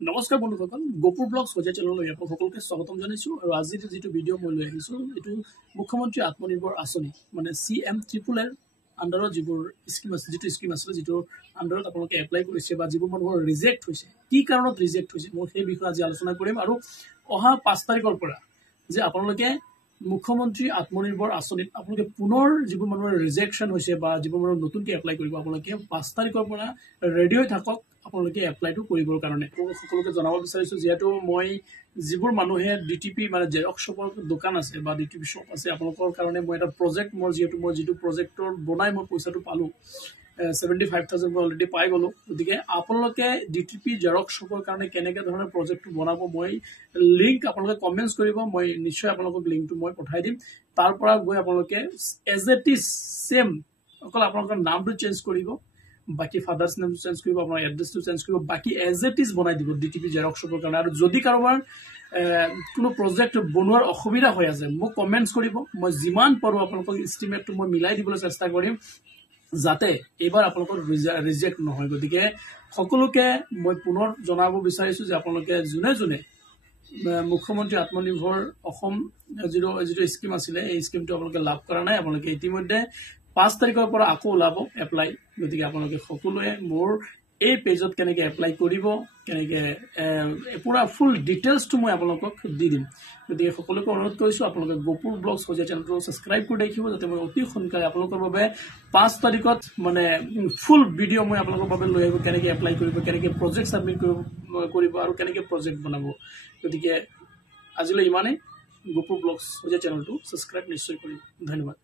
নমস্কাৰ বন্ধুসকল, গোপুৰ ব্লগ সজাই চেনেললৈ আপোনাক সকলোকে স্বাগতম জনাইছো। আৰু আজিৰ যেটো ভিডিঅ মই লৈ আহিছো এটো মুখ্যমন্ত্ৰী আত্মনিৰ্ভৰ আঁচনি মানে CM-RRR আন্ডাৰত যিবোৰ স্কিম আছে, যেটো স্কিম আছে যেটো আন্ডাৰত আপোনালোকে এপ্লাই কৰিছে বা যিবোৰ মানুহৰ ৰিজেক্ট হৈছে, কি কাৰণত ৰিজেক্ট হৈছে, মই সেই বিষয়ে আজি আলোচনা কৰিম। আৰু অহা 5 তাৰিখৰ পৰা যে আপোনালোকে মুখ্যমন্ত্ৰী আত্মনিৰ্ভৰ আঁচনিত আপোনালোকে পুনৰ যিবোৰ মানুহৰ ৰিজেকশ্যন হৈছে বা যিবোৰ মানুহ নতুনকৈ এপ্লাই কৰিব, আপোনালোকে 5 তাৰিখৰ পৰা ৰেডি হৈ থাকক আপোনালোকে এপ্লাইটো কৰিবৰ কাৰণে। সকলোকে জনাব বিচাৰিছো, যিহেতু মই যিবোৰ মানুহে DTP মানে জেৰক্স শ্বপৰ দোকান আছে বা DTP শ্বপ আছে, আপোনালোকৰ কাৰণে মই এটা প্ৰজেক্ট মই যিটো প্ৰজেক্টৰ বনাই মই পইচাটো পালো 75,000 মই অলৰেডি পাই গলো। গতিকে আপোনালোকে DTP জেৰক্স শ্বপৰ কাৰণে কেনেকৈ ধৰণৰ প্ৰজেক্টটো বনাব, মই লিংক আপোনালোকে কমেণ্টছ কৰিব, মই নিশ্চয় আপোনালোকক লিংকটো মই পঠাই দিম। তাৰ পৰা গৈ আপোনালোকে এজ ইট ইজ সেম অকল আপোনালোকৰ নামটো চেঞ্জ কৰিব, বাকি ফাদাৰ্স নেম চেঞ্জ কৰিব, আপোনাৰ এড্ৰেছটো চেঞ্জ কৰিব, বাকি এজ ইট ইজ বনাই দিব DTP জেৰক্স শ্বপৰ কাৰণে। আৰু যদি কাৰোবাৰ কোনো প্ৰজেক্ট বনোৱাৰ অসুবিধা হৈ আছে মোক কমেণ্টছ কৰিব, মই যিমান পাৰোঁ আপোনালোকক ইষ্টিমেটটো মই মিলাই দিবলৈ চেষ্টা কৰিম যাতে এইবাৰ আপোনালোকৰ ৰিজেক্ট নহয়। গতিকে সকলোকে মই পুনৰ জনাব বিচাৰিছোঁ যে আপোনালোকে যোনে যোনে মুখ্যমন্ত্ৰী আত্মনিৰ্ভৰ অসম যিটো স্কিম আছিলে এই স্কিমটো আপোনালোকে লাভ কৰা নাই, আপোনালোকে ইতিমধ্যে 5 তাৰিখৰ পৰা আকৌ ওলাব এপ্লাই। গতিকে আপোনালোকে সকলোৱে মোৰ এই পেজত কেনেকৈ এপ্লাই কৰিব, কেনেকৈ পুৰা ফুল ডিটেইলছটো মই আপোনালোকক দি দিম। গতিকে সকলোকে অনুৰোধ কৰিছোঁ আপোনালোকে গোপুৰ ব্লগ সজাই চেনেলটো ছাবস্ক্ৰাইব কৰি ৰাখিব, যাতে মই অতি সোনকালে আপোনালোকৰ বাবে 5 তাৰিখত মানে ফুল ভিডিঅ' মই আপোনালোকৰ বাবে লৈ আহিব, কেনেকৈ এপ্লাই কৰিব, কেনেকৈ প্ৰজেক্ট ছাবমিট কৰিব আৰু কেনেকৈ প্ৰজেক্ট বনাব। গতিকে আজিলৈ ইমানেই। গোপুৰ ব্লগ সজাই চেনেলটো ছাবস্ক্ৰাইব নিশ্চয় কৰিব। ধন্যবাদ।